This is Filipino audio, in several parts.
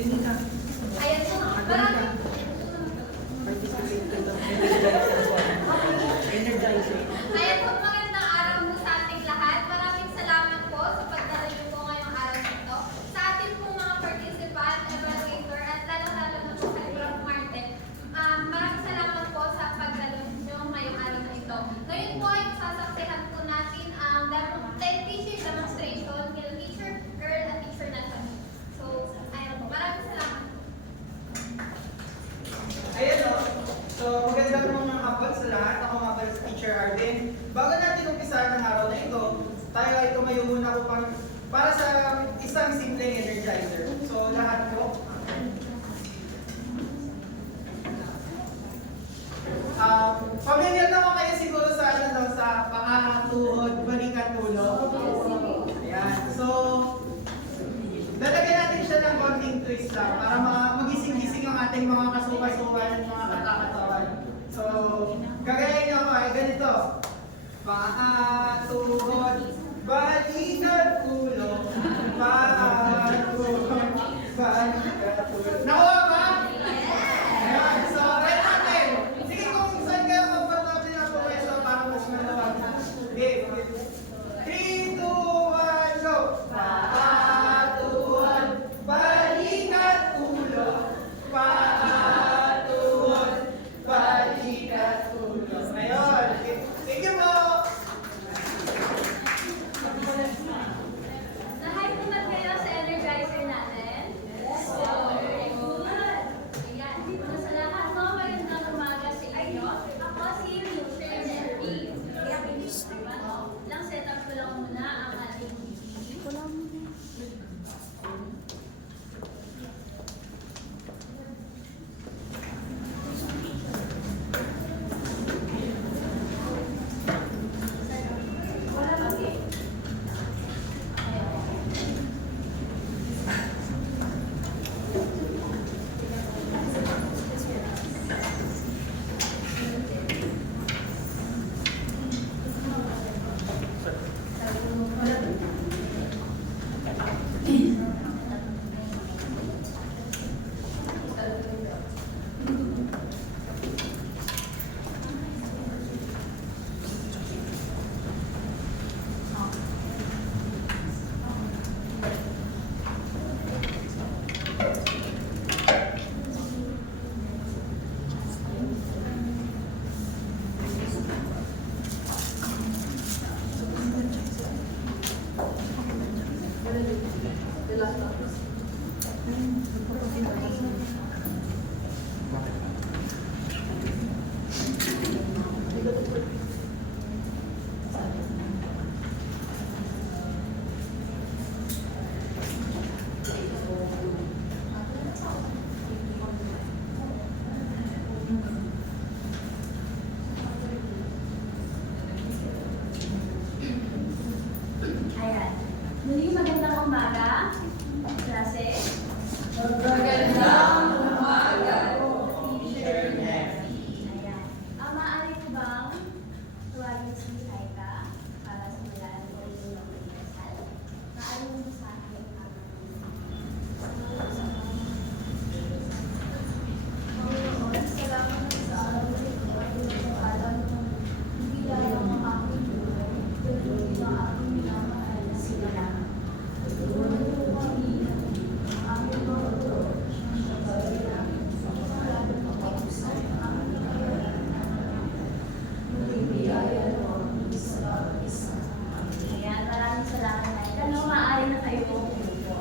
Ayan po. Maraming Ayan po, magandang araw po sa ating lahat. Maraming salamat po sa pagdalo niyo po ngayong araw nito. Sa ating po mga participant, evaluator, at lalo-lalo na po sa Prof. Martin. Maraming salamat po sa pagdalo niyo ngayong araw na ito. Ngayon po ay sasaksihan po natin ang 10 teaching demonstration nila Teacher Earl at Teacher Natalie. So, ayan po. Maraming salamat. Ayan o. So, magandang mga hapon sa lahat. Ako nga pala si Teacher Arvin. Bago natin umpisahan ng araw na ito, tayo ay tumayo muna ko para sa isang simpleng energizer. So, lahat po. Familiar naman kayo siguro sa sa paa, tuhod, balikat, ulo. Ayan. So, lalagyan natin siya ng konting twist lang para magising-gising ang ating mga kasuka-sukan at mga katakatawan. So, gagayain niyo ako ay ganito. Paa, tuhod, balikat, ulo. Paa, tuhod, balikat, ulo. Nakuha ba? Ayan. So, try natin. Sige kung saan kayo komportable na puwesto para mas malawag. Okay. 3, 2, 1, go! Paa, tuhod, balikat, ulo. Paa, tuhod, balikat, ulo. Ngayon, thank you po! Nahay po na kayo sa energizer natin. So, very good. Ayan. Una sa lahat, no, magandang umaga sa inyo. Ako si Teacher Nelly. Diba, no? Lang setup ko lang muna ang ating meeting. Okay. Ayan. Muli, magandang umaga, klase. Magandang umaga, Teacher Nelly. Ayan. Maaari ko bang tuwagin si Aika para simulan ko yung pag-iasal? Maaari mo sa akin ang Panginoon, salamat sa araw na ito at alam mo, hindi layang ang aking buhay, pero ang aking minamahal na sila lang. Tuwan mo kami ang aming mga ito, sa pagkakas ng mga kapag-usap ang aming kailangan. Muling biyaya mo ang isa. Ayan, maraming salamat na ito. Maaari na kayo umupo.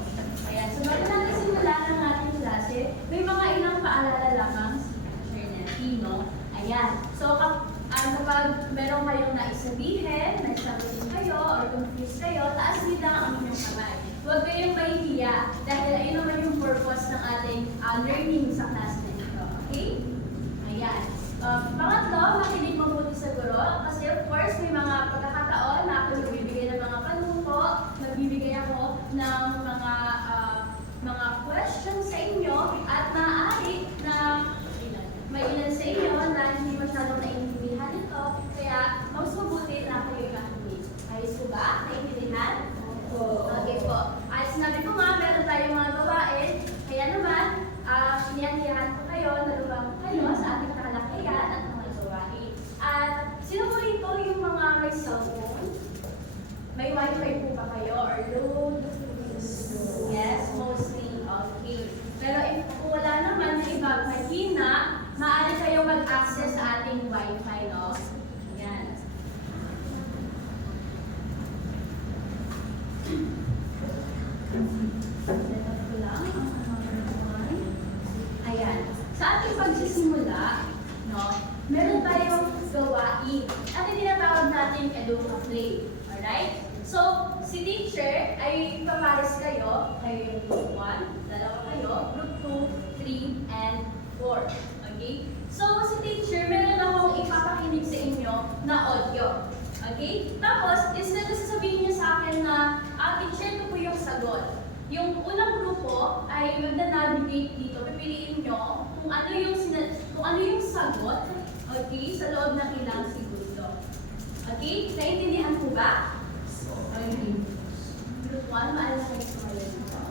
Ayan, so bago natin simulan ang ating klase, may mga ilang paalala lamang si Teacher Nelly, no? Ayan, so kapag meron kayong naisabihin, naisabihin kayo, or confused kayo, taas nila ang inyong kamay. Huwag kayong mahihiya dahil ayun naman yung purpose ng ating learning sa class na ito. Okay? Ayan. Pangatlo, makinig mabuti sa guro kasi of course may mga pagkakataon na ako nagbibigay ng mga panungko, nagbibigay ako ng mga questions sa inyo at maaari na may ilan sa inyo na hindi masyadong naiintindihan ito, kaya mas mabuti na kayo nakinig. Ayos po ba? Naiintindihan? Okay po. At sinabi ko nga, meron tayong mga gawain, kaya naman, Set up ko lang ang number 1. Ayan. Sa ating pagsisimula, no, meron tayong gawain. At yung tinatawag natin Educa Play. Alright? So, si teacher ay papares kayo. Kayo yung group 1, dalawa kayo, group 2, 3, and 4. Okay? So, si teacher, meron akong ipapakinig sa inyo na audio. Okay? Tapos, instead na sasabihin niyo sa akin na, teacher, ito po yung sagot. Yung unang grupo ay magna-navigate dito. Pipiliin nyo kung ano yung sagot, okay, sa loob ng ilang segundo. Okay? Naintindihan po ba? Okay. Group 1, maalas kayo sumayo dito.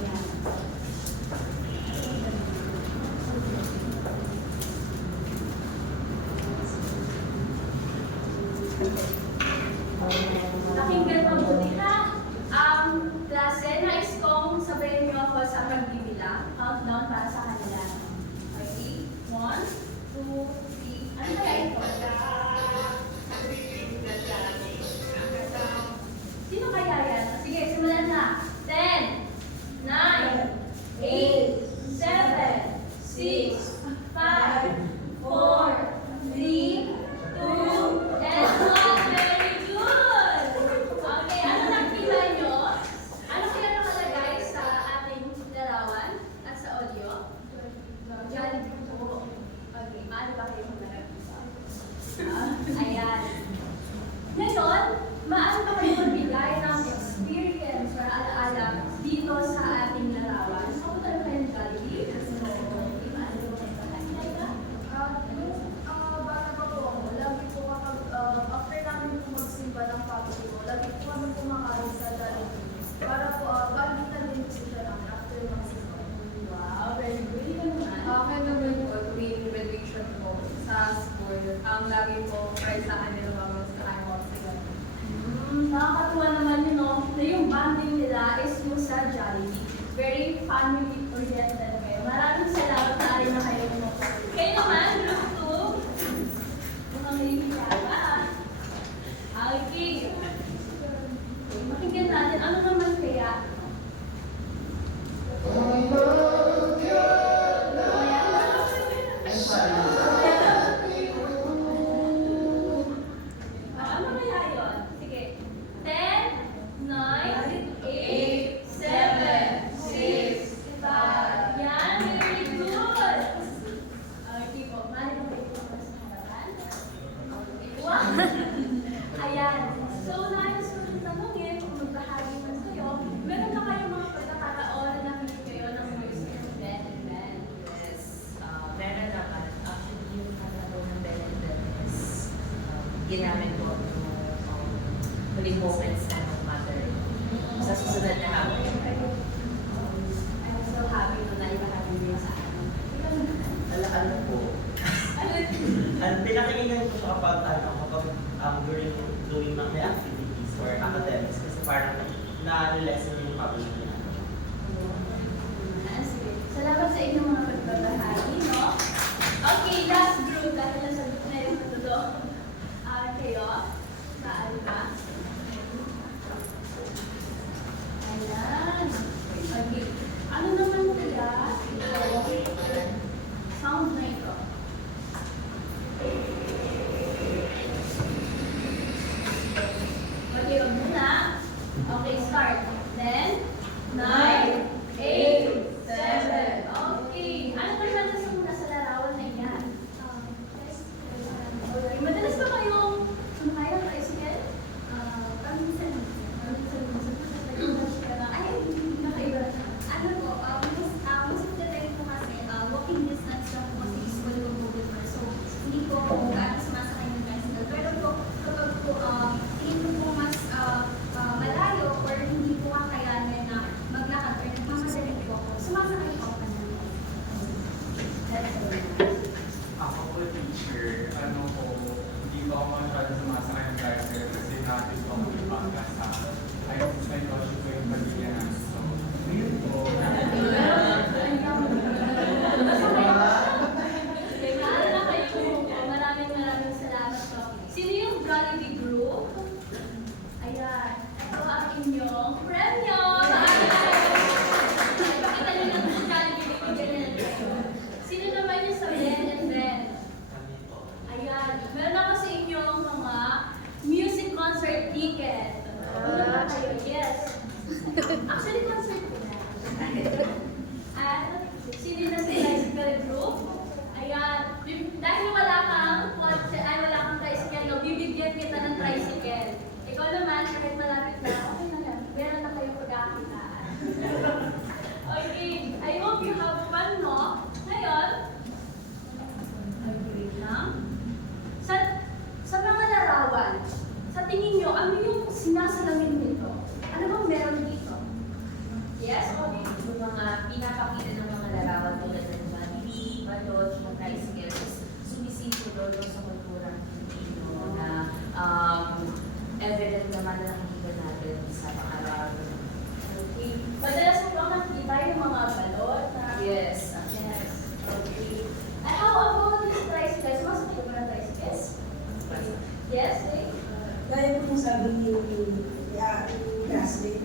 Ayan. Pakinggan mabuti ha. Klase, nais kong sabayin niyo ako sa pagbibilang. Countdown para sa kanila. Okay? 1, 2, 3. Ano kaya ito? Sino kaya yan? Sige, simulan na. 10, 9, 8, 7, 6, 5, 4, 3, 2, and 1. Very good! Okay, ano nakita nyo? Ano kaya nakalagay sa ating larawan at sa audio? Jollibee po. Okay, maano ba kayo maglalagay? Ayan. Ngayon, maano ba kayo magbigay ng experience or alaala dito sa ating larawan? Ako tayo kayo ng Jollibee? Maano ba kayo maglalagay? Bata pa po ako, lagi po kapag after namin po magsimba ng family ko, lagi po kami kumakain sa Jollibee. Para po, bali na din po siya namin after magsimba. Wow, very good. Ikaw naman. Ako naman po, tuwing graduation po sa school, ang lagi po prize sa kanila bago sa tayo sila. Nakakatuwa naman yun, no? Na yung bonding nila is yung sa Jollibee. Very family-oriented kayo. Maraming salamat na rin na kayo mo. Kayo naman, group 2. Mukhang nahihiya ka. Okay. Pakinggan natin, ano naman kaya? Ano kaya yun? Sige. 10, 9, 8, 7, 6, 5. Yan, very good. Okay po. Mali mo kayo po sa harapan. Wow! Ayan. So, nais ko rin tanungin kung magbahagi man kayo. Meron na kayong mga pagkakataon na nakinig kayo ng voice ng Ben and Ben? Yes, meron naman. Actually, yung natalo ng Ben and Ben is ginamit ko yung huling moments na ng mother. Sa susunod na hapon. I'm so happy na naibahagi niyo sa akin. Ano po? Pinakinggan ko siya kapag during doing mga activities or academics kasi parang na-lesson yung pamilya. Sige. Salamat sa inyong mga pagbabahagi, no? Okay, last group. Dahil nasagot na yung katuto. Kayo, saan ba? Ayan. Okay. Ano naman kaya ito? Sound na ito. Okay, wag muna. Okay, start. 10, 9, 8, 7. Okay. Ano pa naman sa muna sa larawan na yan? Okay. Madalas ba kayong sumakay ng tricycle? Paminsan, Ay, nakaiba. ano po, most of the time po kasi, walking distance lang po kasi is school ko po before. So, hindi po ako sumasakay ng tricycle. Pero po, kapag po, tingin ko po mas malayo or hindi po kakayanin na maglakad or nagmamadali po ako, sumasakay po ako ng tricycle. That's so nice. Ako po teacher, hindi ko ako masyado sumasakay ng driver kasi natin ko ako ipaga sa may kosyo ko yung pamilya namin. So, yun po. Okay, mahal na kayo po. Maraming salamat po. Sino yung Jollibee group? Ayan. Ito ang inyong Actually, concert ko na. At sino na sa tricycle group? Ayan. Dahil wala kang tricycle, no, bibigyan kita ng tricycle. Ikaw naman, kahit malapit na, okay na yan. Meron na kayong pagkakitaan. Okay. I hope you have fun, no? Ngayon, wait lang. Sa mga larawan, sa tingin nyo, ano yung sinasalamin nito? Ano bang meron dito? Yes? O Yung mga pinapakita ng mga larawan tulad ng mga bili, balot, mga tricycles, sumisito doon sa kulturang Pilipino na evident naman na nakikita natin sa pang-araw. okay. Madalas mo bang nakikita yung mga balot na... Yes. Yes. Okay. And how about these tricycles? Mas kayo ba ng tricycles? Yes, eh? Gaya po kung sabi ni classmate,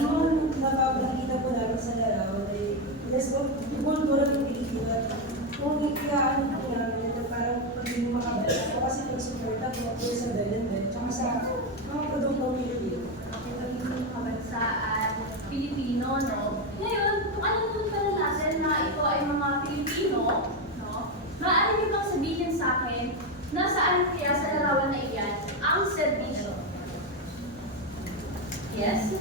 yung mga nakikita po namin sa larawan ay yung kultura ng Pilipino at kung ikaano po namin ito parang pagiging makabala po kasi pag-suporta po ako sa Belen tsaka sa mga produktong Pilipino. Okay, pagiging kabansa at Pilipino, no? Ngayon, kung alam mo pala natin na ito ay mga Pilipino, no? Maaari niyo bang sabihin sa akin na saan kaya sa larawan na iyan ang serbisyo? Yes?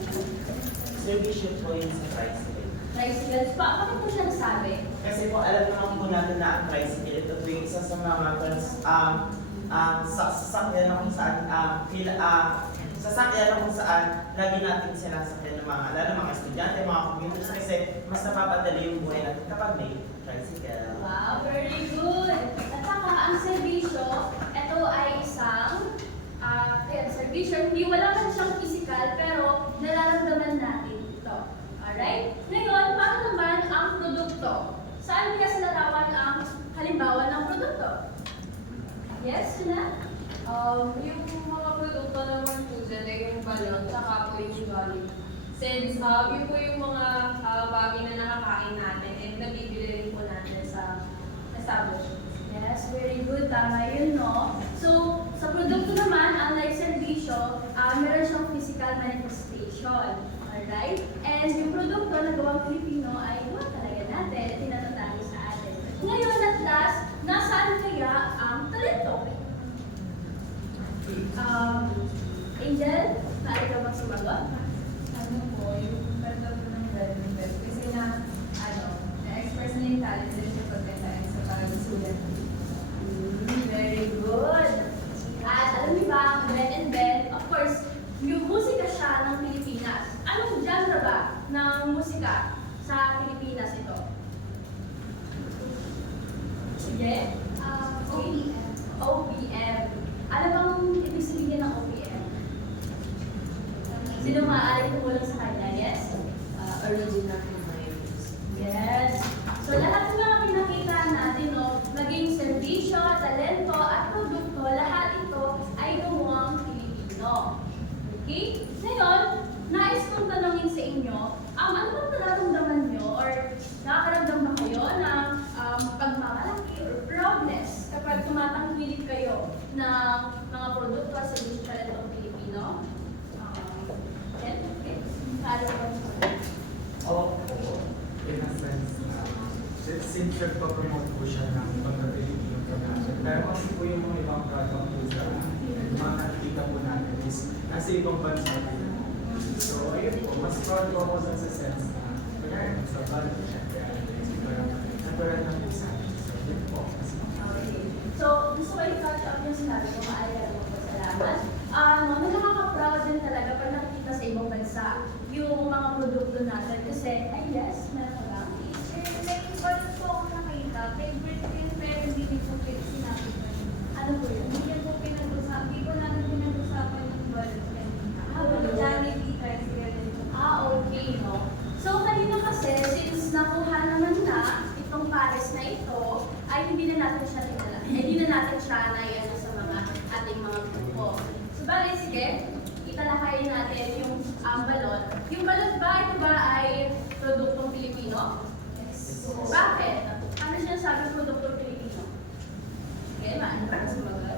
Service po yun sa tricycle. Tricycles pa. Bakit mo siya nasabi? Kasi po alam naman po natin na ang tricycle, ito po yung isa sa mga sasakyan na kung saan, sasakyan na kung saan lagi natin sinasakyan ng mga, lalo mga estudyante, mga commuters, kasi mas napapadali yung buhay natin kapag may tricycle. Wow, very good. At saka, ang serbisyo, ito ay isang serbisyo. Hindi wala man siyang physical, pero nararamdaman natin ito. Alright? Ngayon, paano naman ang produkto? Saan kaya sa larawan ang halimbawa ng produkto? Yes, Sina? Yung mga produkto naman po dyan ay yung balon, tsaka po yung jolly. Since yun po yung mga bagay na nakakain natin and nabibili rin po natin sa establishment. Yes, very good. Tama yun, no? So, sa produkto naman, unlike serbisyo, meron siyang physical manifestation. Alright? And yung produkto na gawang Pilipino ay gawa talaga natin at tinatatali sa atin. Ngayon, at last, nasaan kaya ang talento? Angel, maaari ka bang sumagot? Ano po, yung ganda po ng development kasi na-express na yung talent din siya pagkakaan sa pag-sulat. Very good. At alam niyo ba, ang Ben and Ben, of course, yung musika siya ng Pilipinas. Anong genre ba ng musika sa Pilipinas ito? Sige? OPM. OPM. Ano bang ibig sabihin ng OPM? Sino maaari tumulong sa kanya? Yes? Original Hawaiians. Yes. So lahat ng mga pinakita natin, no, maging serbisyo, talento, at produkto, lahat ito ay gawang Pilipino. Okay? Ngayon, nais kong tanongin sa inyo, ano bang nararamdaman nyo or nakakaramdam ba kayo ng pagmamalaki or proudness kapag tumatangkilik kayo ng mga produkto at serbisyo talentong Pilipino? Okay. Paano ba? Oo. In a sense na, since nagpa-promote po siya ng pagka-Pilipino production, pero kasi po yung mga ibang product po sa mga nakikita po natin is nasa ibang bansa po. So, ayun po, mas proud po ako sa sense na, kaya sa balo siya, kaya natural na po sa akin. So, yun po. Okay. So, gusto ko i-catch up yung sinabi ko, maaari ka naman po salamat. Nakaka-proud din talaga pag nakikita sa ibang bansa yung mga produkto natin kasi, ay yes, meron ka lang. May iba po ako nakita. Favorite ko yun, pero hindi niyo po sinabi ko yun. Ano po yun? Hindi niyo po pinag-usapan. Hindi ko namin pinag-usapan yung balot kanina. Jollibee tricycle. Okay, no? So, kanina kasi, since nakuha naman na itong pares na ito, ay hindi na natin siya hindi na natin siya na sa mga ating mga grupo. So, bali, sige, italakayin natin yung balot. Yung balot ba, ito ba ay produktong Pilipino? Yes. Bakit? Ano siya sabi produktong Pilipino? Okay, maano ba sa mga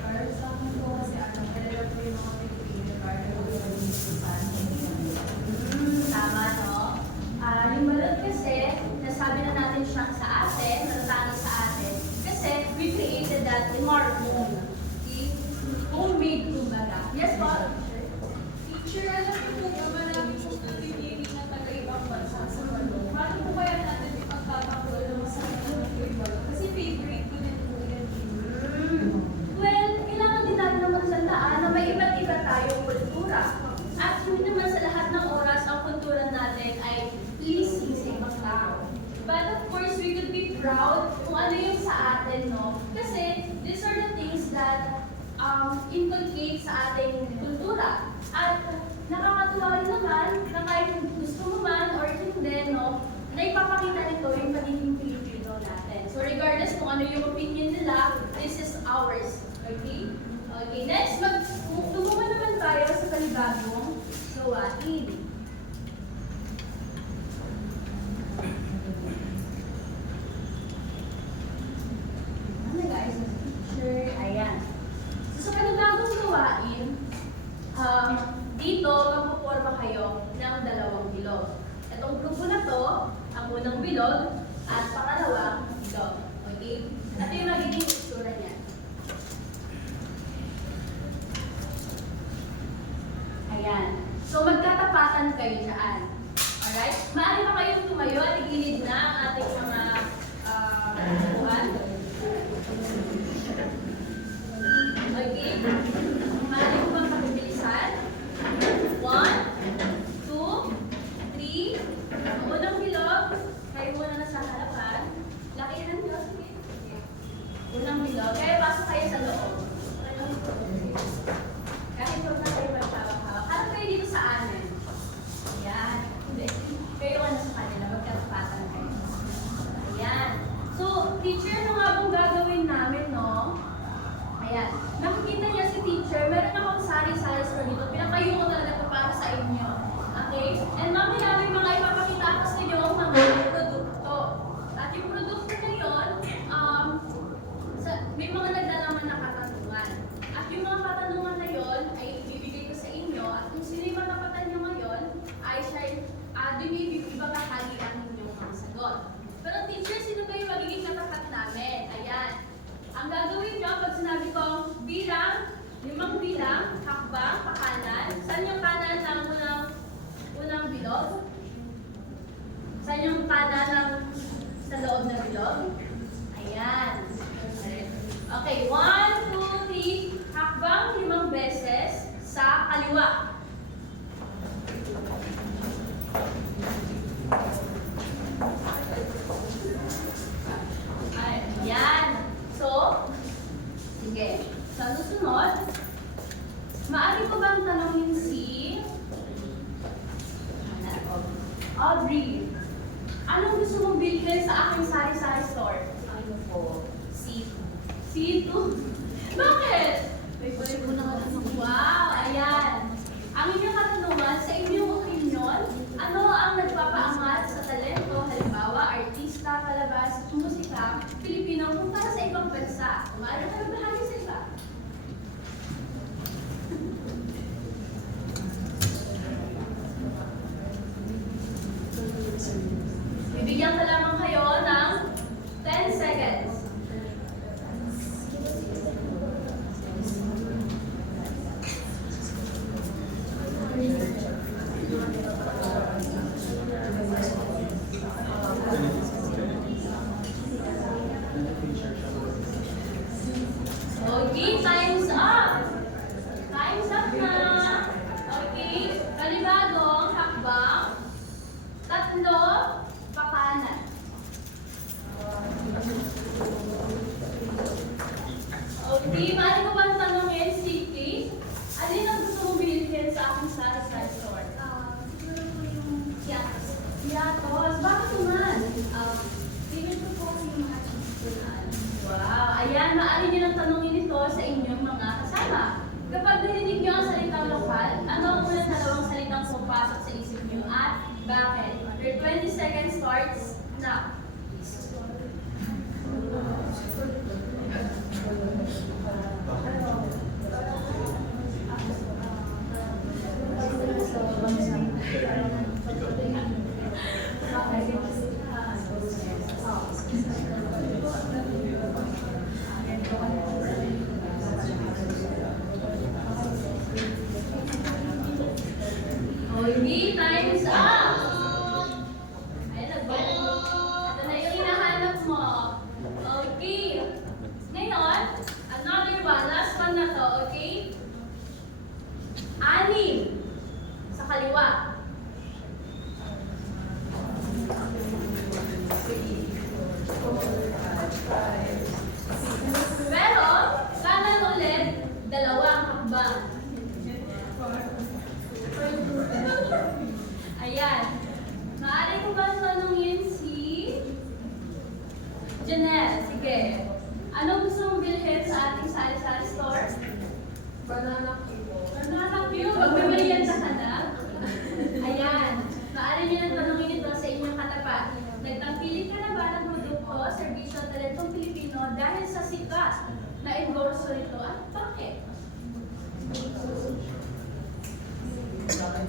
Para sa akin po kasi talaga po yung mga Pilipino para po yung proud kung ano yung sa atin, no? Kasi these are the things that inculcate sa ating kultura. At nakakatuwa rin naman na kahit gusto mo man or hindi, no? Na ipapakita nito yung pagiging Pilipino natin. So regardless kung ano yung opinion nila, this is ours. Okay? Okay, next, tumuha naman tayo sa panibagong gawain. Ano guys? Sure, ayan. So sa panibagong gawain, dito magpuporma kayo ng dalawang bilog. Itong grupo na to, ang unang bilog at pangalawang bilog. Okay? Ito yung magiging itsura niya. Ayan. So magkatapatan kayo dyan. Alright? Maaari pa kayong tumayo at igilid na ang ating mga upuan. Okay? Maaari ko bang pakibilisan? 1, 2, 3. Ang unang bilog, kayo muna na sa harapan. Lakihan nyo, sige. Unang bilog, kaya pasok kayo sa loob. Kahit huwag na kayo magtawag-hawak. Harap kayo dito sa amin. Ayan. Hindi. Kayo ano sa kanila, magkatapatan kayo. Ayan. So, teacher, ano nga bang gagawin namin, no? Ayan. Nakikita niya si teacher, meron akong sari-sari store dito. Pinakayo ko talaga ito para sa inyo. Okay? And mamaya may mga ipapakita ko sa inyo ang mga produkto. At yung produkto na yun, may mga naglalaman na katanungan. At yung mga katanungan na yun ay ibibigay ko sa inyo. At kung sino yung matapatan nyo ngayon, ay siya, doon yung ibabahalian ninyong mga sagot. Pero teacher, sino ba yung magiging katapat namin? Ayan. Ang gagawin nyo, pag sinabi kong bilang, 5 bilang, hakbang, pakanan. Saan yung kanan ng unang bilog? Saan yung kanan ng sa loob ng bilog? Ayan. Okay, 1, 2, 3, hakbang 5 beses sa kaliwa. Ayan. So, sige. Sa susunod, maaari ko bang tanongin si Aubrey? Anong gusto mong bilhin sa aking sari-sari store? Ano po? C2. C2? Bakit? Wow, ayan. Ang inyong katanungan, sa inyong opinion, ano ang nagpapaangat sa talento, halimbawa, artista, palabas, musika, Pilipino, kumpara sa ibang bansa? Maaari ka magbahagi sa iba. Bibigyan ka lamang kayo ng 10 seconds. Okay, time's up. Time's up na. Okay, panibagong hakbang. 3 pakanan. Okay, maaari ko bang tanongin si Kate? Alin ang gusto mong bilhin sa aking sari-sari store? Siguro po yung Yatos. Yatos. Bakit naman? Favorite ko po kasi yung mga chicks. Wow, ayan, maaari niyo nang tanongin ito sa inyong mga kasama. Kapag narinig niyo ang salitang lokal, ano ang unang dalawang salitang pumapasok sa isip niyo at bakit? Your 20 seconds starts now. Okay, time's up! Ayan, nag-go. Ito na yung hinahanap mo. Okay. Ngayon, another one. Last one na to, okay? 6 sa kaliwa. Ayan,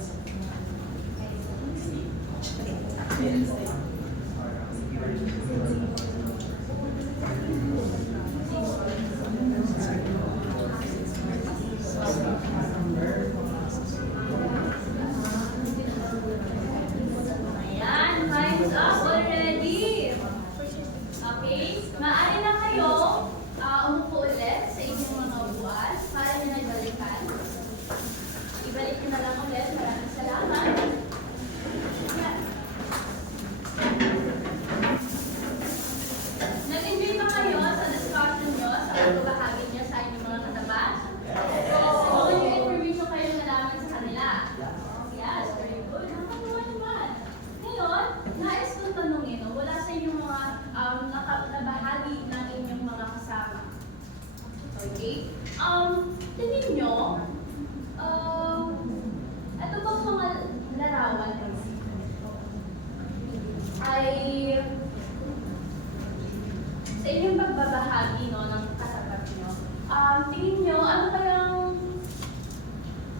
time's up already. Okay, maaari na kayo umupo ulit sa inyong mga upuan para nyo na ibalikan. Ibalik nyo na lang ulit. Maraming salamat. Ayan. Nag-enjoy ba kayo sa discussion nyo, sa pagbabahagi nyo sa inyong mga katapat? So, ano yung information kayo nalaman sa kanila? Yes, very good. Nakatuwa naman. Ngayon, nais kong tanungin, wala sa inyong mga nabahagi ng inyong mga kasama. Okay? Tingin nyo, ito bang mga larawan ay sa inyong pagbabahagi ng katapat nyo, tingin nyo, ano kayang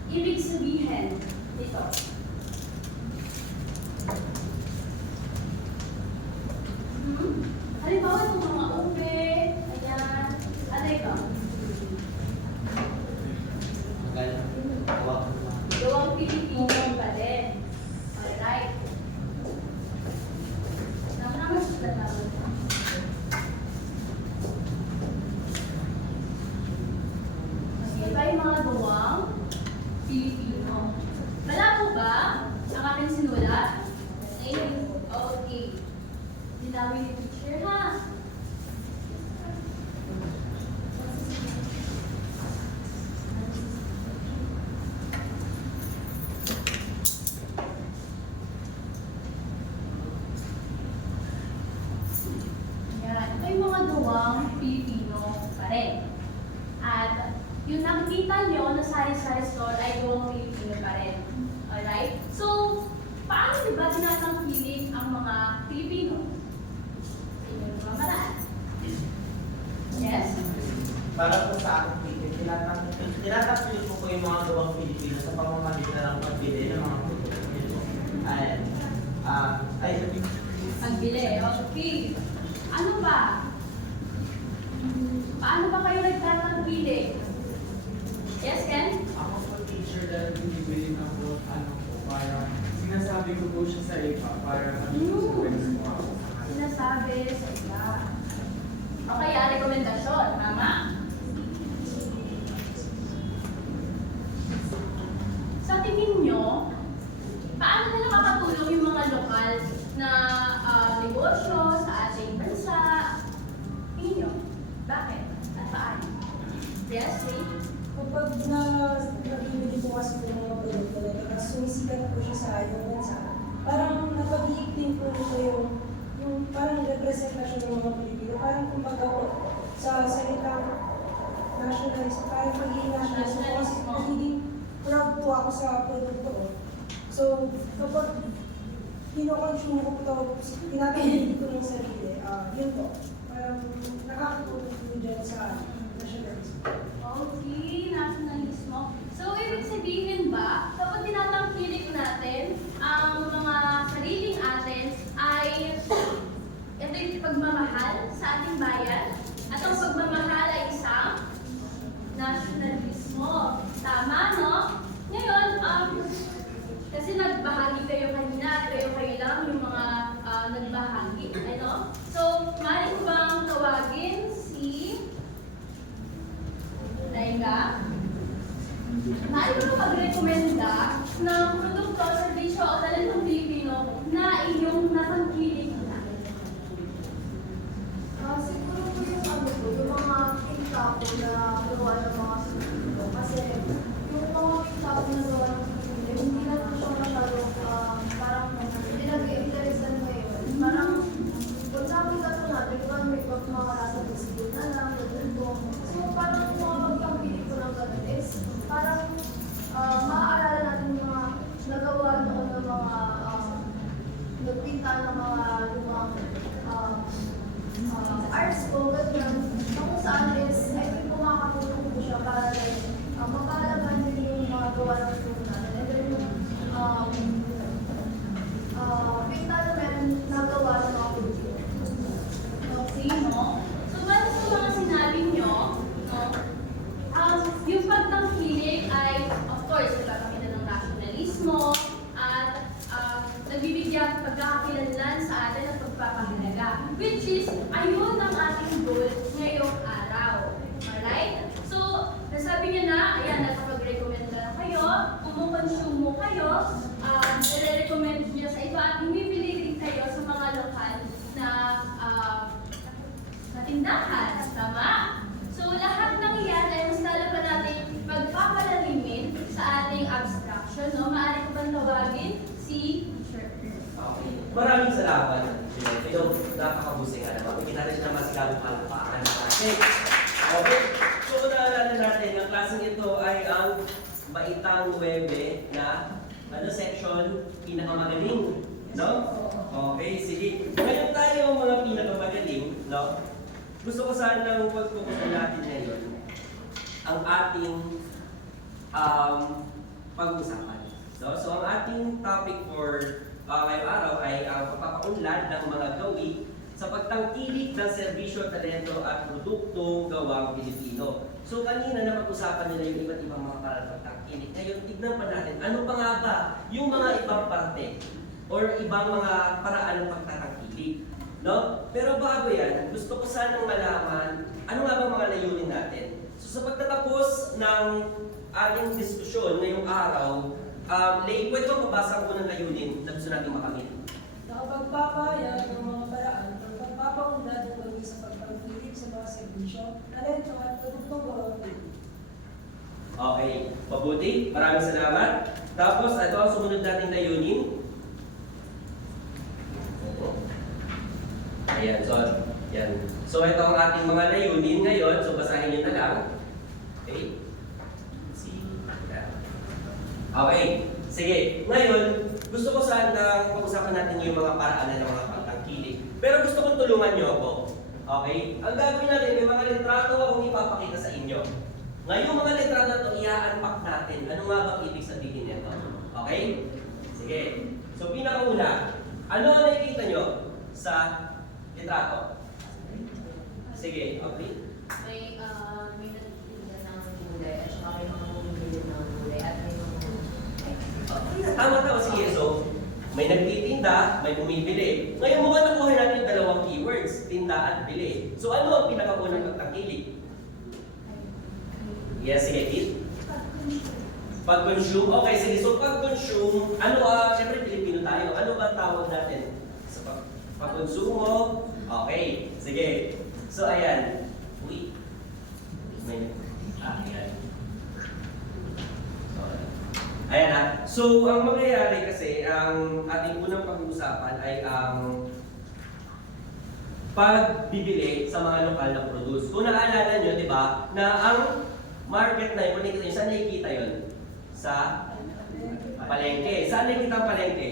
ibig sabihin dito? Halimbawa itong mga ube, ayan, ano ito? Gawang Pilipino pa din. Alright. Naman sa tawag. Okay, ba yung mga gawang Pilipino? Malabo ba ang aking sinulat? Okay. Dinawin ni teacher, ha? Yan. Ito yung mga gawang Pilipino pa rin. At yung nakikita nyo na sari-sari store ay gawang Pilipino pa rin. Alright? So, paano diba tinatangkilik ang mga Pilipino? Yung mga paraan. Yes? Para po sa akin, tinatakil ko yung mga gawang Pilipino sa pamamagitan ng pagbili ng mga produkto. Pagbili. Okay. Ano ba? Paano ba kayo nagtatagpili? Yes, Ken? Ako po teacher dahil binibili na po, para sinasabi ko po siya sa iba para mag-influence po ako. Sinasabi sa iba. O kaya rekomendasyon, tama? Sa tingin nyo, paano na nakakatulong yung mga lokal na negosyo sa ating bansa? Tingin nyo? Bakit? At paano? Yes, Ray? Kapag nabibili po kasi po ng mga produkto na ito, tapos sumisikat po siya sa ibang bansa, parang napag-iiktin po nito yung parang representasyon ng mga Pilipino. Parang kumbaga po, sa salitang nationalist, parang magiging nationalist po kasi nagiging proud po ako sa produkto ko. So, kapag kinoconsume ko po ito, tinatahimik ko ng sarili, yun po. Parang nakakatulong po dyan sa nationalism. Okay, nationalismo. So, ibig sabihin ba, kapag tinatangkilik natin ang mga sariling atin, ay ito yung pagmamahal sa ating bayan? At ang pagmamahal ay isang nationalismo. Tama, no? Ngayon, kasi nagbahagi kayo kanina, kayo lang yung mga nagbahagi. Ano? So, maaari ko bang tawagin si Laika? Maaari ko ba mag-rekomenda ng produkto, serbisyo o talentong Pilipino na iyong natangkilik na? Siguro po yung mga pink-tapo na gawa ng mga Pilipino. Kasi yung mga pink-tapo na gawa ng Pilipino, hindi na po siya masyadong parang hindi nag-interesan ngayon. Parang kung nakita po natin, kung may mga nasa Facebook na lang, ganun po. So parang mga pagpapili ko ng ganun is parang magko-consume kayo, i-recommend niyo sa iba at bumibili din kayo sa mga lokal na tindahan. Tama? So lahat ng iyan ay mas lalo pa natin pagpapalalimin sa ating abstraction. No? Maaari ko bang tawagin si teacher? Okay. Maraming salamat. Ito, napakabusing nga naman. Hindi natin siya naman sigabong palapakan. Okay. So, kung naalala natin, ang klaseng ito ay ang Baitang 9 na section, pinakamagaling. No? Okay, sige. Ngayon tayo mga pinakamagaling, no? Gusto ko sanang pag-focusan natin ngayon ang ating pag-usapan. No? So, ang ating topic for ngayong araw ay ang pagpapaunlad ng mga gawi sa pagtangkilik ng serbisyo, talento at produktong gawang Pilipino. So kanina na pag-usapan nila yung iba't ibang mga parang pagtangkilik. Ngayon, tignan pa natin, ano pa nga ba yung mga ibang parte or ibang mga paraan ng pagtatangkilik. No? Pero bago yan, gusto ko sanang malaman, ano nga ba mga layunin natin? So sa pagtatapos ng ating diskusyon ngayong araw, Lay, pwede ba mabasa ko ng layunin na gusto natin makamit? Nakapagpapahayag ng mga paraan ng pagpapaunlad ng gawi sa pagpangkilik sa mga serbisyo, talento at produktong gawang Pilipino. Okay, mabuti. Maraming salamat. Tapos, ito ang sumunod nating layunin. Ayan, so, yan. So, ito ang ating mga layunin ngayon. So, basahin nyo na lang. Okay. Okay, sige. Ngayon, gusto ko sana pag-usapan natin yung mga paraan ng mga pagtangkilik. Pero gusto kong tulungan nyo ako. Okay? Ang gagawin natin, may mga litrato akong ipapakita sa inyo. Ngayon, mga litrato na ito, i-unpack natin. Ano nga bang ibig sabihin nito? Okay? Sige. So, pinakauna, ano ang nakikita nyo sa litrato? Sige, okay. May nagtitinda ng gulay at saka may mga bumibili ng gulay at may mga Tama, sige. So, may nagtitinda, may bumibili. Ngayon, mukhang nakuha natin yung dalawang keywords, tinda at bili. So, ano ang pinakaunang pagtangkilik? Yes, sige, Kit. Pag-consume. Okay, sige. So, pag-consume, syempre Pilipino tayo. Ano ba tawag natin? Sa pag-consumo. Okay, sige. So, ayan. Uy. Ayan. Ayan ha. So, ang mangyayari kasi, ang ating unang pag-uusapan ay ang pagbibili sa mga lokal na produce. Kung naalala nyo, di ba, na ang market na yun, saan nakikita yun? Sa palengke. Saan nakikita ang palengke?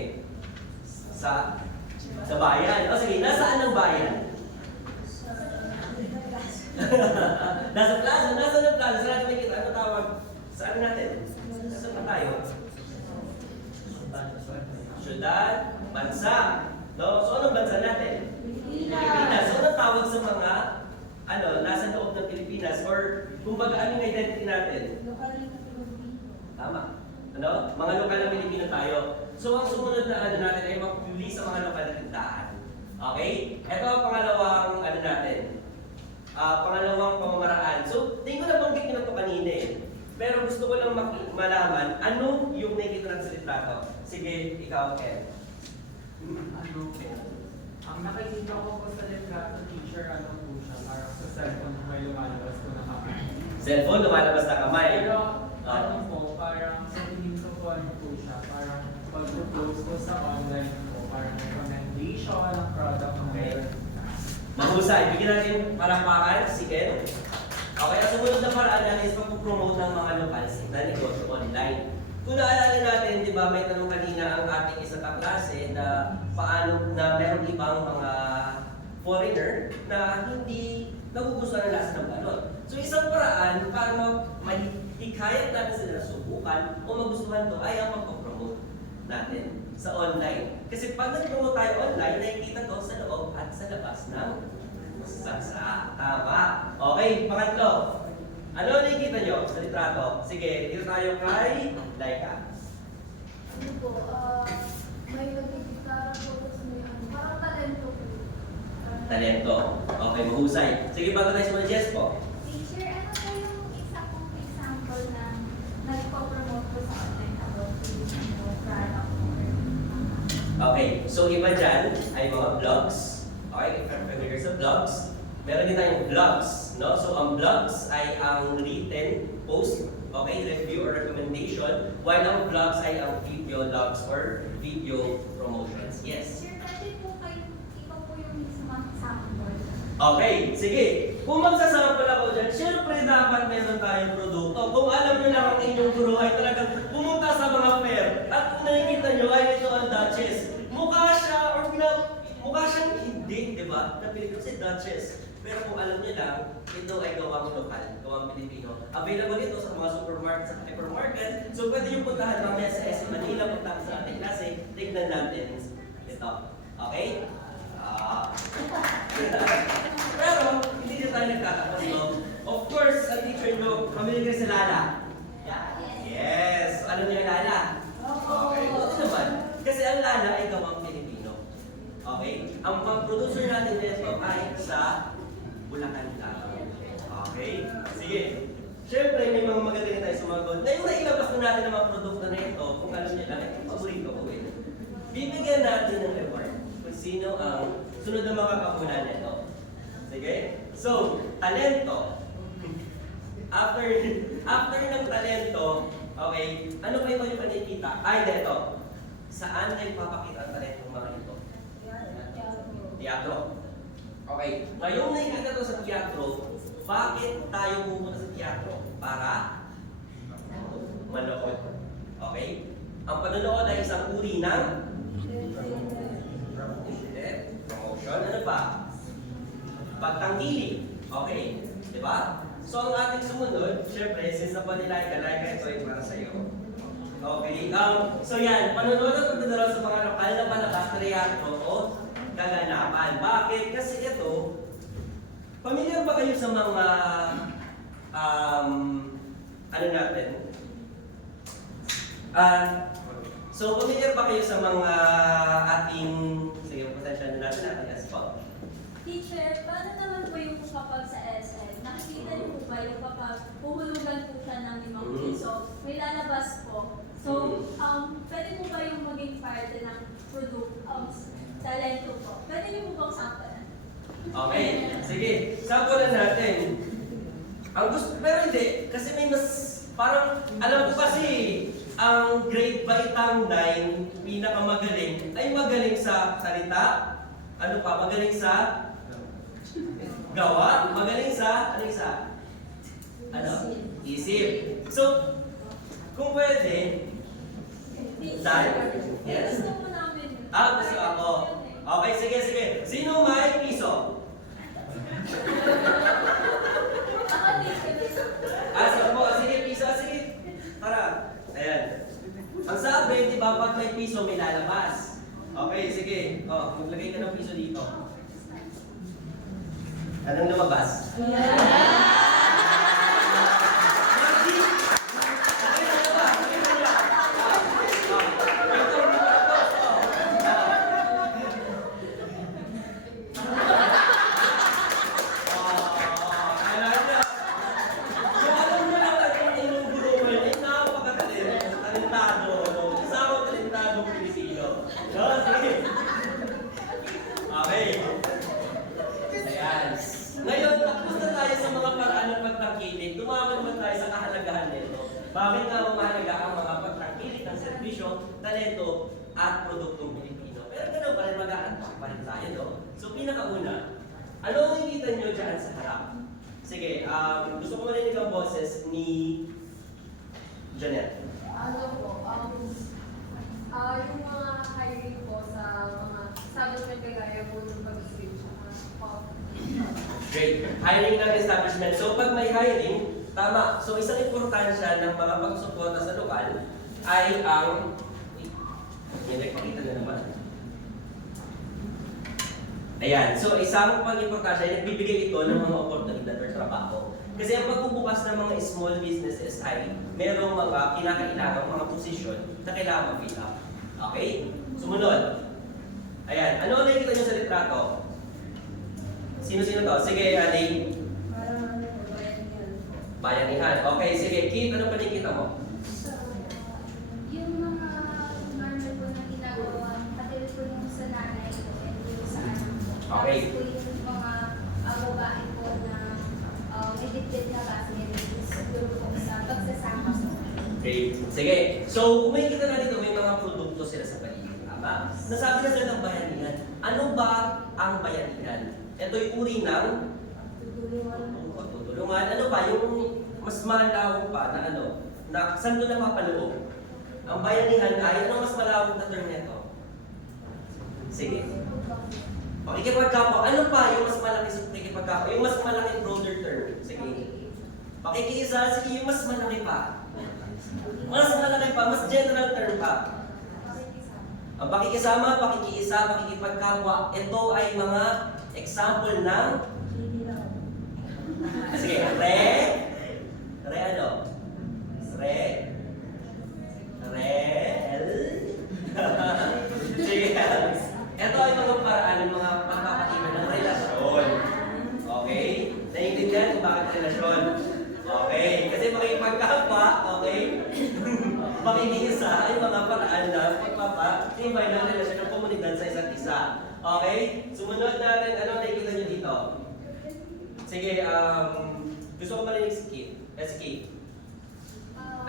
Sa bayan. O sige, nasaan ang bayan? Nasa plaza. Nasaan ang plaza? Saan natin nakikita? Ano tawag? Saan natin? Saan pa tayo? Syudad, bansa. No? So, anong bansa natin? Pilipinas. So, anong tawag sa mga nasa loob ng Pilipinas? Or, kumbaga, anong identity natin? Lokal na Pilipino. Tama. Ano? Mga lokal na Pilipino tayo. So, ang sumunod na natin ay magpili sa mga lokal na tindahan. Okay? Ito ang pangalawang natin. Pangalawang pamamaraan. So, tingin ko na banggit nyo na ito kanina eh. Pero gusto ko lang malaman, ano yung nakikita ng sa litrato? Sige, ikaw, Ken. Ano po? Ang nakikita ko po sa litrato, teacher, ano po siya, parang sa cellphone kung may lumalabas ko na kamay. Cellphone, lumalabas na kamay. Pero, ano po, parang sa tingin ko po, ano po siya, parang pag-post ko sa online po, parang recommendation ng product na meron. Mahusay. Bigyan natin palakpakan si Ken. Okay, ang sumunod na paraan natin is pag-promote ng mga locals na negosyo online. Kung naalala natin, di ba, may tanong kanina ang ating isang kaklase na paano na meron ibang mga foreigner na hindi nagugustuhan ng lasa ng balot. So isang paraan para mahikayat natin sila na subukan o magustuhan to ay ang pag-promote natin sa online. Kasi pag nag-promote tayo online, nakikita to sa loob at sa labas ng bansa. Tama. Okay, pangatlo. Ano nakikita nyo sa litrato? Sige, dito tayo kay Laika. Ano po, may nagkikita po sa may parang talento po. Talento. Okay, mahusay. Sige, bago tayo sa Jess po. Teacher, ano po yung isa kong example na nagpo-promote ko sa online about Okay, so iba dyan ay mga vlogs. Okay, if you're familiar sa vlogs, meron din tayong vlogs, no? So ang vlogs ay ang written post, okay, review or recommendation, while ang vlogs ay ang video logs or video promotions. Yes. Sir, pwede po kayo, iba po yung sample. Okay, sige. Kung magsasample ako dyan, syempre dapat meron tayong produkto. Kung alam nyo lang ang inyong guro ay talagang pumunta sa mga fair at kung nakikita nyo ay ito ang Duchess. Mukha siya or mukha siyang hindi, di ba? Napili ko si Duchess. Pero kung alam nyo lang, ito ay gawang lokal, gawang Pilipino. Available ito sa mga supermarket, sa hypermarket. So pwede yung puntahan mamaya sa SM Manila, puntahan sa ating klase, tignan natin ito. Okay? Pero, hindi na tayo nagtatapos. So, of course, ang teacher nyo, familiar kayo sa Lala? Yes! Alam niyo yung Lala? Okay. Buti naman. Kasi ang Lala ay gawang Pilipino. Okay? Ang pang-producer natin nito ay sa Bulacan lang. Okay? Sige. Siyempre, may mga magaling tayo sumagot. Ngayon na ilabas na natin ang mga produkto na ito, kung alam niyo lang, ito paborito ko eh. Bibigyan natin ng reward kung sino ang sunod na makakakunan nito. Sige? So, talento. After ng talento, okay, ano pa ito yung panikita? Ay, ito. Saan nagpapakita ang talento ng mga ito? Teatro. Okay, ngayong nakikita ito sa teatro, bakit tayo pupunta sa teatro? Para manood. Okay? Ang panonood ay isang uri ng promotion. Ano pa? Pagtanggiling. Okay. Di ba? So, ang ating sumunod, syempre, since na panilayka, ito ay para sa'yo. Okay. So, yan. Panonood at pagdadalaw sa mga lokal na palabas, teatro o kaganapan. Bakit? Kasi ito, familiar ba kayo sa mga ano natin? So, familiar ba kayo sa mga ating, sige, pasensya na natin yes po. Teacher, paano naman po yung kapag sa SM? Nakikita niyo po ba yung kapag puhulugan po siya ng 5 piso, may lalabas po. So, pwede po ba yung maging parte ng product, talento po? Pwede niyo po bang sample? Okay, sige, sample natin. Ang gusto, pero hindi, kasi may mas, parang, alam ko kasi, ang grade baitang 9, pinakamagaling, ay magaling sa salita, ano pa, magaling sa gawa, magaling sa, ano isa? Ano? Isip. So, kung pwede, dahil, yes? Gusto po namin. Gusto ako. Okay, sige. Sino may piso? Ako, teacher. Sige po, sige, piso, sige. Tara. Ayan. Ang sabi, di ba, pag may piso, may lalabas. Okay, sige. Maglagay ka ng piso dito. Anong lumabas? Bakit nga mahalaga ang mga pagtangkilik ng serbisyo, talento, at produktong Pilipino? Pero ganoon pa rin mag-aanpak pa rin tayo, no? So pinakauna, ano ang nakikita nyo dyan sa harap? Sige, gusto ko marinig ang boses ni Janet. Ano po, yung mga hiring po sa mga establishment kagaya po yung pag-switch. Great. Hiring ng establishment. So pag may hiring, tama. So isang importansya ng mga pagsuporta sa lokal ay ang yan, nakikita na naman. Ayan. So isang pag-importansya ay nagbibigay ito ng mga oportunidad or trabaho. Kasi ang pagbubukas ng mga small businesses ay merong mga kinakailangang mga posisyon na kailangan ma-fill up. Okay? Sumunod. Ayan. Ano ang nakikita nyo sa litrato? Sino-sino to? Sige, Ali. Parang bayanihan. Bayanihan. Okay, sige. Kit, ano pa nakikita mo? Yung mga normal po na ginagawa, katulad po So, kung makikita na dito, may mga produkto sila sa paligid. Tama? Nasabi na sila ng bayanihan. Ano ba ang bayanihan? Ito yung uri ng tutulungan. Ano ba? Yung mas malawak pa na ano? Na saan doon napapaloob? Ang bayanihan ay, ano mas malawak na term nito? Sige. Pakikipagkapwa. Ano pa yung mas malaki sa pakikipagkapwa? Yung mas malaki broader term. Sige. Pakikiisa, sige, yung mas malaki pa. Mas malaki pa, mas general term pa. Ang pakikisama, pakikiisa, pakikipagkapwa, ito ay mga example ng sige, ano? Sige, ito ay mga paraan ng mga pagpapatiman ng relasyon. Okay? Naiintindihan kung bakit relasyon? Okay, kasi makikipagkapwa, okay? Pakikiisa ay mga paraan ng pagpapatibay ng relasyon ng komunidad sa isa't isa. Okay? Sumunod natin, ano nakikita nyo dito? Sige, gusto ko marinig si Kate. Si Kate.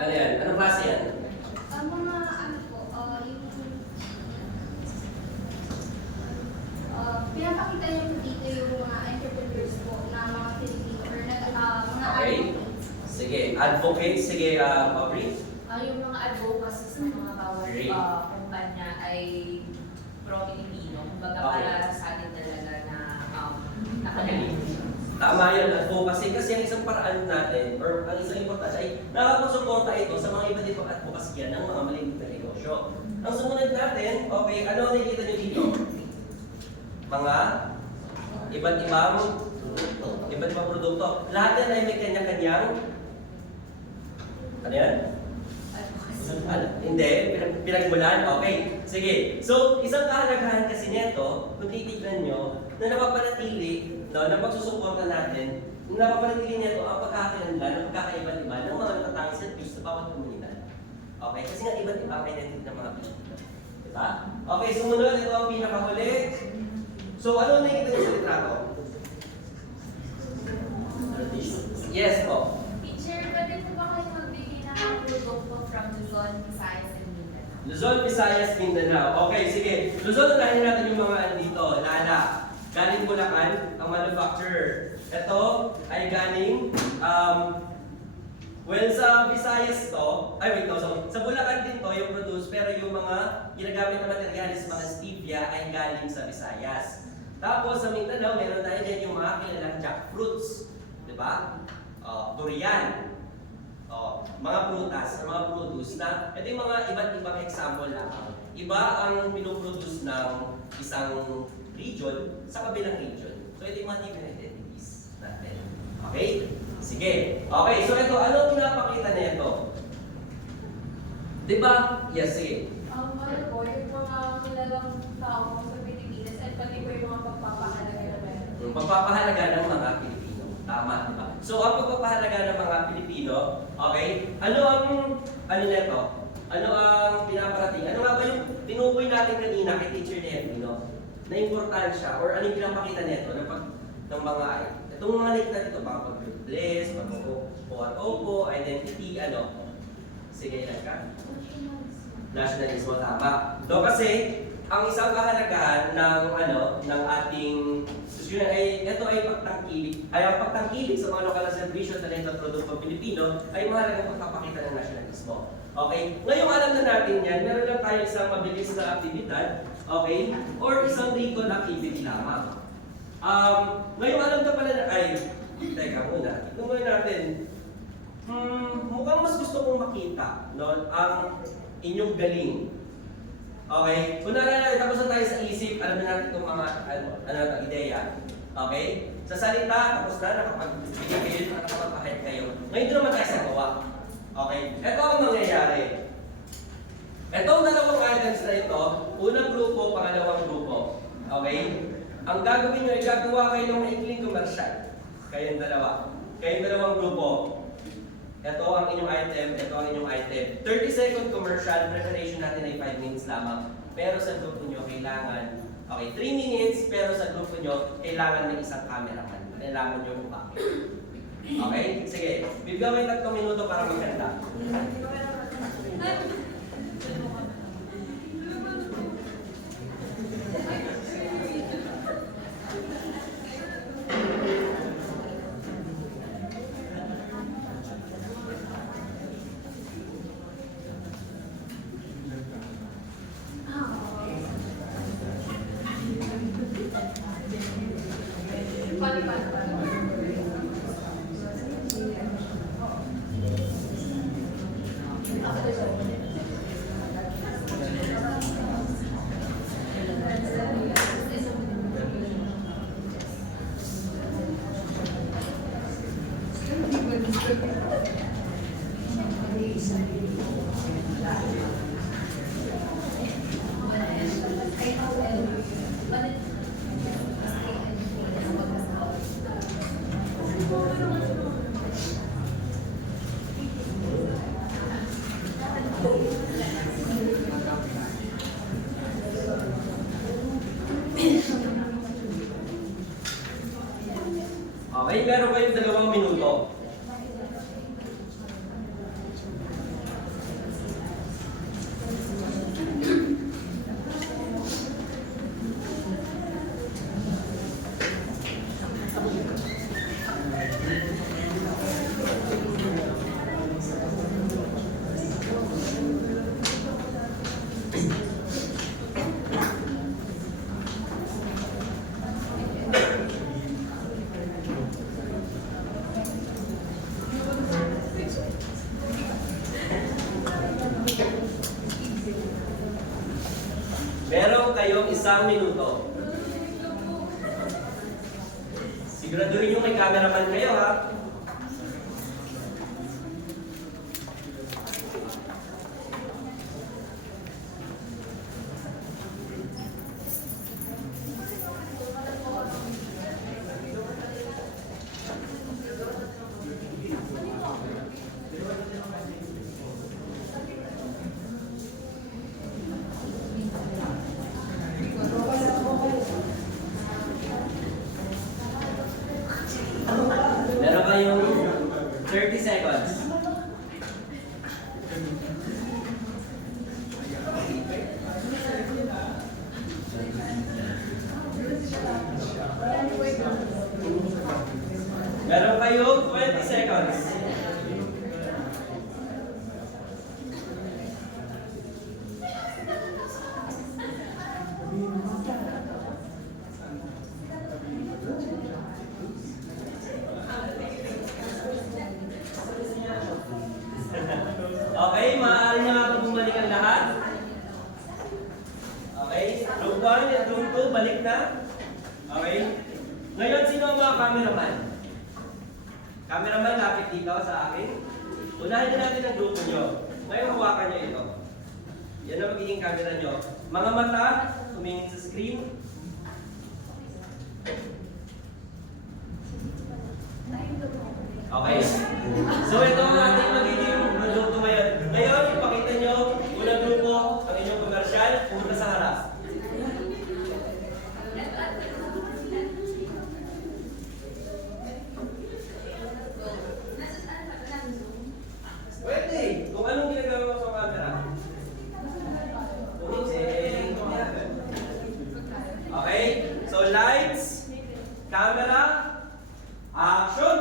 Ano yan? Anong klase yan? Ang mga ano po, pinapakita niyo po dito yung mga entrepreneurs po na mga Pilipino or mga Okay. advocates. Sige, advocate. Sige, Aubrey. Yung mga advocacies ng mga bawat Great. kumpanya ay pro-Pilipino. Kumbaga Okay. para sa atin talaga na nakagaling. Tama yun, advocacy. Kasi ang isang paraan natin, or ang isang importante ay nakapagsuporta ito sa mga iba't ibang advocacy ng mga maliit na negosyo. Ang sumunod natin, okay, ano ang nakikita nyo dito? Mga iba't ibang produkto. Lahat yan ay may kanya-kanyang ano yan? Ano? Hindi, pinagmulan. Okay, sige. So, isang kahalagahan kasi nito, kung titignan nyo, na napapanatili, no, na pagsusuporta natin, napapanatili nito ang pagkakakilanlan, ang pagkakaiba-iba ng mga natatanging service sa bawat komunidad. Okay, kasi nga iba't iba ang identity ng mga Pilipino. Diba? Okay, sumunod, ito ang pinakahuli. So, ano nakikita nyo sa litrato? Yes po. Teacher, pwede po ba kayo magbigay ng mga produkto from Luzon, Visayas, and Mindanao? Luzon, Visayas, Mindanao. Okay, sige. Luzon, unahin natin yung mga andito. Lala. Galing Bulacan, ang manufacturer. Ito ay galing, well, sa Visayas to, sa Bulacan din to yung produce, pero yung mga ginagamit na materialis, mga stevia, ay galing sa Visayas. Tapos sa Mindanao, meron tayo dyan yung mga kilalang jackfruits. Diba? Durian. Mga prutas, mga produce na, ito yung mga iba't ibang example lang. Iba ang pinuproduce ng isang region sa kabilang region. So ito yung mga different identities natin. Okay? Sige. Okay, so ito, ano pinapakita na ito? Diba? Yes, sige. Ano po, yung mga kilalang tao sa Pilipinas at pati po yung mga pagpapahalaga na meron. Yung pagpapahalaga ng mga Pilipino. Tama, diba? So ang pagpapahalaga ng mga Pilipino, okay? Ano nito? Ano ang pinaparating? Ano nga ba yung tinukoy natin kanina kay Teacher Neri, no? Na importansya or ano yung pinapakita nito ng mga itong mga nakita dito, baka pag-bless, pag-opo, identity, ano? Sige, ilan ka? Nationalismo, tama. So kasi, ang isang kahalagahan ng ating susunod ay ito ay pagtangkilik. Ay ang pagtangkilik sa mga lokal na celebration talent at produkto Pilipino ay mahalagang pagpapakita ng nationalismo. Okay? Ngayong alam na natin yan, meron lang tayo isang mabilis na aktibidad, okay? Or isang recon activity lamang. Ngayong alam na pala na, teka muna, ito muna natin. Mukhang mas gusto kong makita, no, ang inyong galing. Okay? Kung naalala, tapos na tayo sa isip, alam na natin itong mga ideya. Okay? Sa salita, tapos na, nakapagbigay kayo, nakapagpahid kayo. Ngayon doon naman tayo sa gawa. Okay? Ito ang mangyayari. Itong dalawang items na ito, unang grupo, pangalawang grupo. Okay? Ang gagawin nyo ay gagawa kayo ng maikling commercial. Kayong dalawang grupo. Ito ang inyong item, ito ang inyong item. 30-second commercial, preparation natin ay 5 minutes lamang. Pero sa grupo nyo, kailangan, 3 minutes, pero sa grupo nyo, kailangan may isang cameraman. Kailangan nyo kung bakit. Okay? Sige, bibigyan mo yung 3 minuto para maganda. Okay, meron kayong 2 minuto. Meron kayong 1 minuto. Siguraduhin nyo may cameraman kayo ha. Meron kayong 30 seconds. Meron kayong 20 seconds. Okay, maaari na nga ba bumalik ang lahat? Okay, room 1 at room 2, balik na. Okay, ngayon sino ang mga cameraman? Cameraman, lapit dito sa akin. Unahin na natin ang grupo nyo. Ngayon hawakan nyo ito. Yan ang magiging camera nyo. Mga mata, tumingin sa screen. Okay. So ito ang ating magiging grupo ngayon. Ngayon, ipakita nyo unang grupo ang inyong komersyal. Pumunta sa harap. Pwede. Kung anong ginagawa mo sa camera. Okay. So lights, camera, action.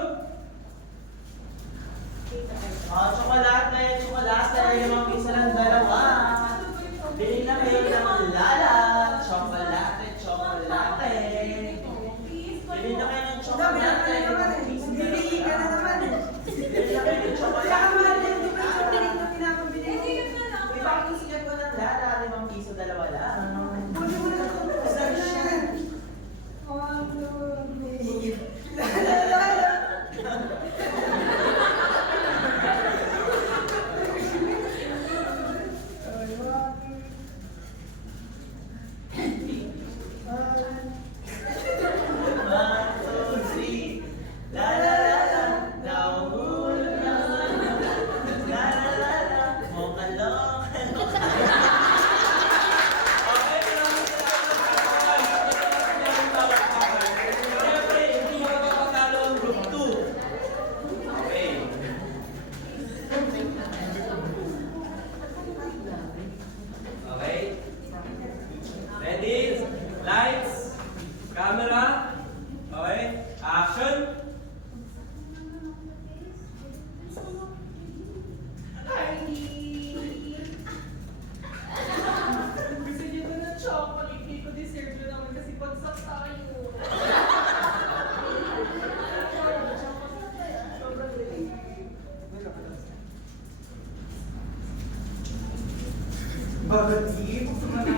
Bagati, gusto mo na?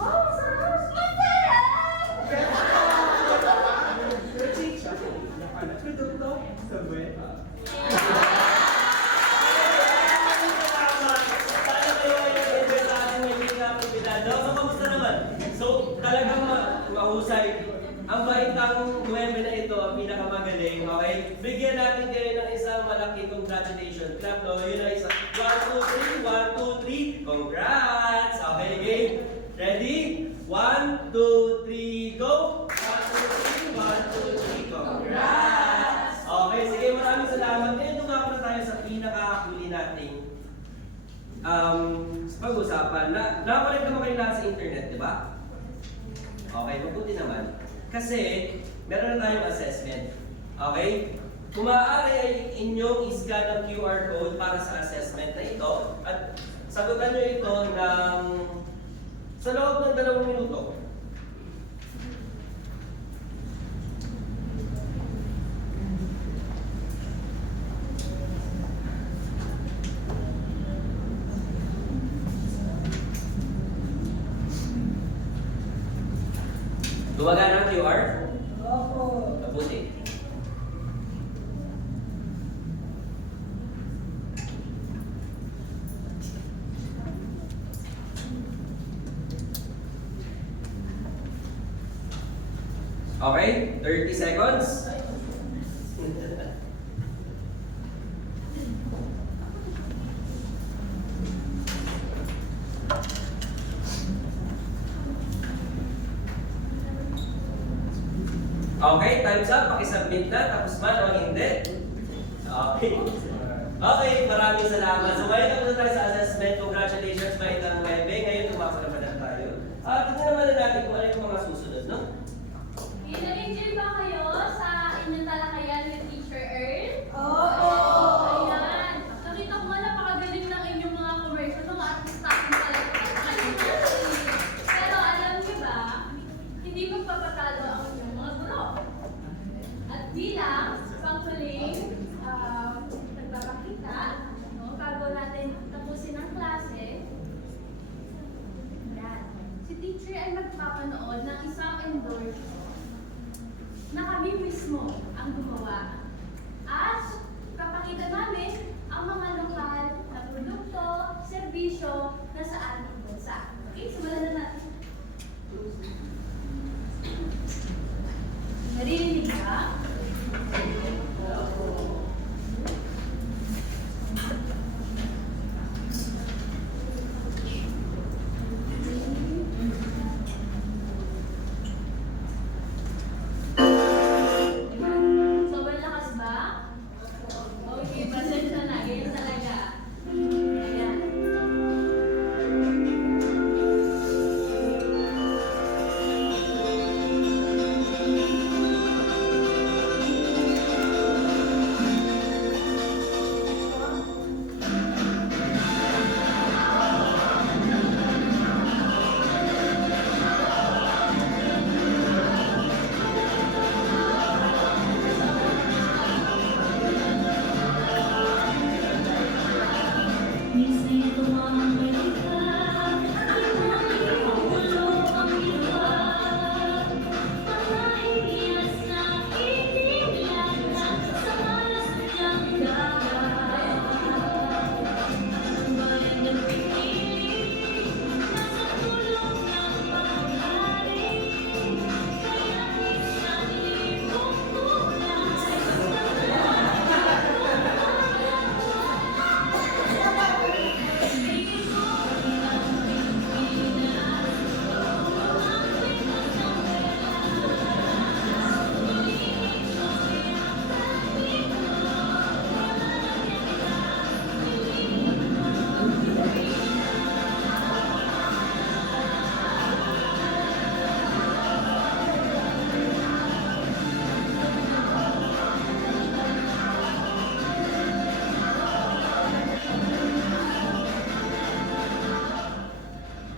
Wow, sarap! Masarap! Sana kayo ay nag-enjoy sa ating wedding actividad. No? So, kamusta naman? So, talagang mahusay. Ang baitang 9 na ito, ang pinakamagaling, okay? Bigyan natin kayo ng isang malaki congratulations. Clap, no? Yun na isa. 1, 2, 3, 1, 2, 3. Congrats! Okay, game? Ready? 1, 2, 3, go! 1, 2, 3, 1, 2, 3, congrats! Okay, sige, maraming salamat. Ngayon, tumako na tayo sa pinakahuli nating pag-usapan. Nakapalik naman kayo lahat sa internet, di ba? Okay, mabuti naman. Kasi, meron na tayong assessment. Okay? Kung maaari ay inyong iscan ang QR code para sa assessment na ito at sagutan nyo ito ng sa loob ng 2 minuto. Gumagana ang QR? Opo. Mabuti. Okay, 30 seconds. Okay, time's up. Pakisubmit na. Tapos man o hindi. Okay. Okay, maraming salamat. So ngayon tapos na tayo sa assessment. Congratulations, Maitang 9. Ngayon tumako naman na tayo. Tignan naman na natin kung ano yung mga susunod, no? Nag-enjoy ba kayo sa inyong talakayan ni Teacher Earl? Opo. Ayan. Nakita ko nga napakagaling ng inyong mga commercial, mga artistahin talaga. Pero alam niyo ba, hindi magpapatalo ang inyong mga guro. At bilang panghuling nagpapakita, no, bago natin tapusin ang klase, yan. Si teacher ay magpapanood ng isang endorsement na kami mismo ang gumawa. At papakita namin ang mga lokal na produkto, serbisyo na sa ating bansa. Okay, simulan na natin. Naririnig ka? Sobrang lakas ba? Okay, pasensya na. Ganyan talaga. Ayan.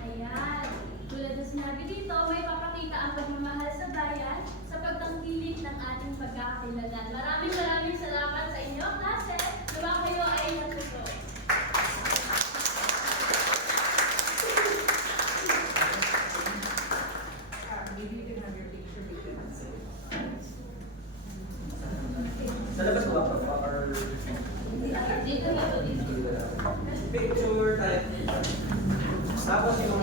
Ayan. Tulad na sinabi dito, may papakita ang pagmamahal sa bayan sa pagtangkilik ng ating pagkakakilanlan. Maraming salamat sa inyo, klase! Tapos yung